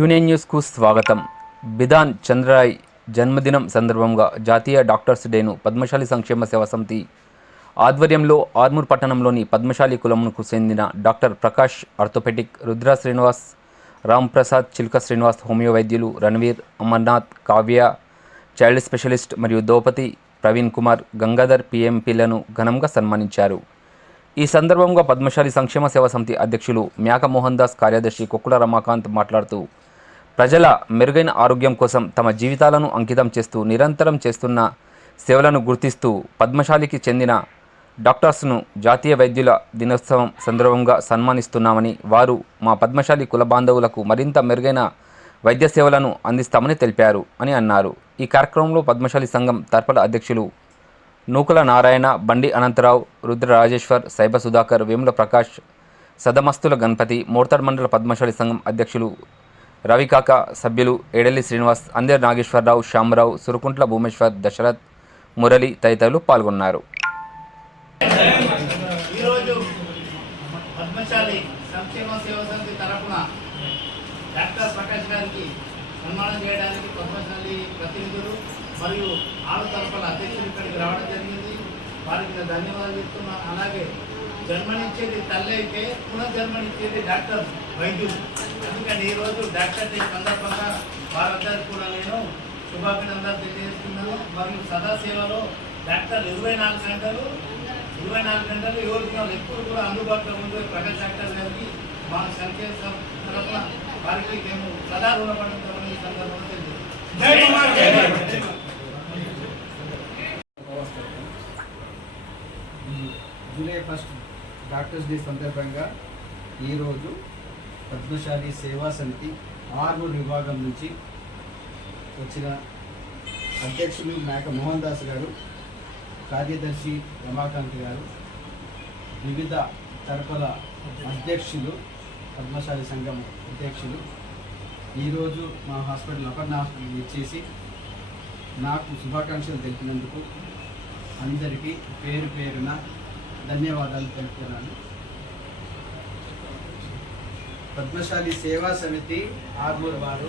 Quinine న్యూస్కు స్వాగతం. బిధాన్ చంద్రరాయ్ జన్మదినం సందర్భంగా జాతీయ డాక్టర్స్ డేను పద్మశాలి సంక్షేమ సేవా సమితి ఆధ్వర్యంలో ఆర్మూర్ పట్టణంలోని పద్మశాలి కులమునకు చెందిన doctor Prakash orthopaedic, Rudra Srinivas, Ram Prasad, Chilka Srinivas homeo వైద్యులు, రణవీర్, అమర్నాథ్, కావ్య చైల్డ్ స్పెషలిస్ట్ మరియు దోపతి ప్రవీణ్ కుమార్, గంగాధర్ పిఎంపీలను ఘనంగా సన్మానించారు. ఈ సందర్భంగా పద్మశాలి సంక్షేమ సేవా సమితి అధ్యక్షులు మ్యాక మోహన్ దాస్, కార్యదర్శి కొక్కుల రమాకాంత్ మాట్లాడుతూ ప్రజల మెరుగైన ఆరోగ్యం కోసం తమ జీవితాలను అంకితం చేస్తూ నిరంతరం చేస్తున్న సేవలను గుర్తిస్తూ పద్మశాలికి చెందిన డాక్టర్స్ను జాతీయ వైద్యుల దినోత్సవం సందర్భంగా సన్మానిస్తున్నామని, వారు మా పద్మశాలి కుల బాంధవులకు మరింత మెరుగైన వైద్య సేవలను అందిస్తామని తెలిపారు అని అన్నారు. ఈ కార్యక్రమంలో పద్మశాలి సంఘం తర్పల అధ్యక్షులు నూకుల నారాయణ, బండి అనంతరావు, రుద్ర రాజేశ్వర్, సైబ సుధాకర్, వేముల ప్రకాష్, సదమస్తుల గణపతి, మోర్తాడ్ మండల పద్మశాలి సంఘం అధ్యక్షులు రవికాక, సభ్యులు ఏడెల్లి శ్రీనివాస్, అందరి నాగేశ్వరరావు, శ్యామరావు, సురుకుంట్ల భూమేశ్వర్, దశరథ్, మురళి తదితరులు పాల్గొన్నారు. ఈరోజు పద్మశాలి సంక్షేమ సేవా సమితి తరఫున డాక్టర్ ప్రకాష్ గారికి సన్మానం చేయడానికి పద్మశాలి ప్రతినిధులు మరియు ఆరు తరఫుల అధ్యక్షులు ఇక్కడికి రావడం జరిగింది. వారికి ధన్యవాదాలు చెప్తున్నాను. అలాగే జన్మనిచ్చేది తల్లి అయితే పునర్జన్మనిచ్చేది డాక్టర్ వైద్యులు. అందుకని ఈరోజు డాక్టర్ డే సందర్భంగా వారందరికీ కూడా నేను శుభాభినందనలు తెలియజేస్తున్నాను. మరియు సదాసేవలో డాక్టర్ 24 గంటలు ఎవరికి ఎప్పుడు కూడా అందుబాటులో ఉండే ప్రకాష్ డాక్టర్ గారికి మా సంక్షేమ తరఫున వారికి మేము సదా రుణపడుతామని ఈ సందర్భంగా తెలియజేస్తాం. జూలై 1 డాక్టర్స్ డే సందర్భంగా ఈరోజు పద్మశాలి సేవా సమితి ఆర్మూర్ విభాగం నుంచి వచ్చిన అధ్యక్షులు మేక మోహన్ దాస్ గారు, కార్యదర్శి రమాకాంత్ గారు, వివిధ తరఫుల అధ్యక్షులు, పద్మశాలి సంఘం అధ్యక్షులు ఈరోజు మా హాస్పిటల్ అపర్ణ హాస్పిటల్ ఇచ్చేసి నాకు శుభాకాంక్షలు తెలిపినందుకు అందరికీ పేరు పేరున ధన్యవాదాలు తెలుపుతున్నాను. పద్మశాలి సేవా సమితి ఆర్మూర్ వారు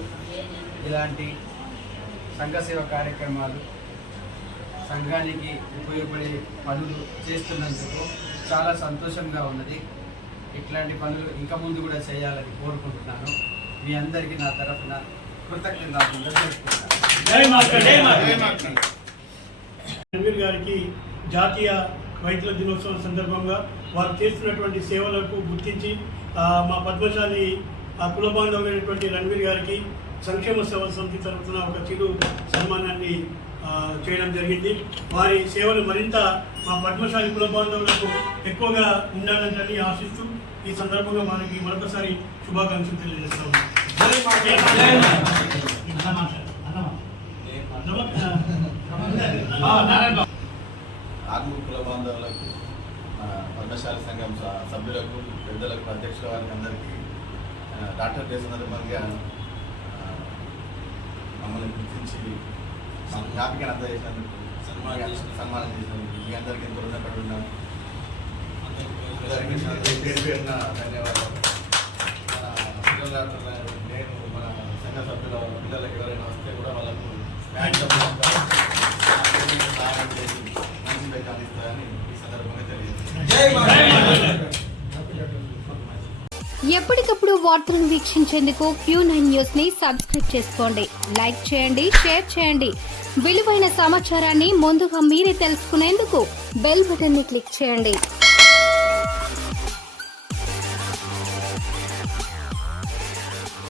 ఇలాంటి సంఘ సేవ కార్యక్రమాలు, సంఘానికి ఉపయోగపడే పనులు చేస్తున్నందుకు చాలా సంతోషంగా ఉన్నది. ఇట్లాంటి పనులు ఇంకా ముందు కూడా చేయాలని కోరుకుంటున్నాను. మీ అందరికీ నా తరఫున కృతజ్ఞతలు గారికి జాతీయ వైద్యుల దినోత్సవం సందర్భంగా వారు చేస్తున్నటువంటి సేవలకు గుర్తించి మా పద్మశాలి కుల బాంధవులైనటువంటి రణవీర్ గారికి సంక్షేమ సేవా సమితి తరఫున ఒక చిరు సన్మానాన్ని చేయడం జరిగింది. వారి సేవలు మరింత మా పద్మశాలి కుల బాంధవులకు ఎక్కువగా ఉండాలని ఆశిస్తూ ఈ సందర్భంగా మనకి మరొకసారి శుభాకాంక్షలు తెలియజేస్తాము. ఆర్మూర్ కుల బాంధవులకు, పద్మశాలి సంఘం సభ్యులకు, పెద్దలకు, అధ్యక్షుల వారికి అందరికీ డాక్టర్ డే సందర్భంగా మమ్మల్ని గుర్తించి జ్ఞాపికను అందజేసినందుకు, సన్మానం చేసినందుకు మీ అందరికీ ఎంతో రుణపడి ఉన్నాను. అందరికీ పేరు పేరున ధన్యవాదాలు. నేను మన సంఘ సభ్యుల పిల్లలకు ఎవరైనా వస్తే కూడా వాళ్ళకు సహాయం చేసి మంచి వేతనాలు ఇస్తారని ఈ సందర్భంగా తెలియజేస్తాను. ఎప్పటికప్పుడు వార్తలను వీక్షించేందుకు Q9 న్యూస్ ని సబ్స్క్రైబ్ చేసుకోండి, లైక్ చేయండి, షేర్ చేయండి. విలువైన సమాచారాన్ని ముందుగా మీరే తెలుసుకునేందుకు బెల్ బటన్ ని క్లిక్ చేయండి.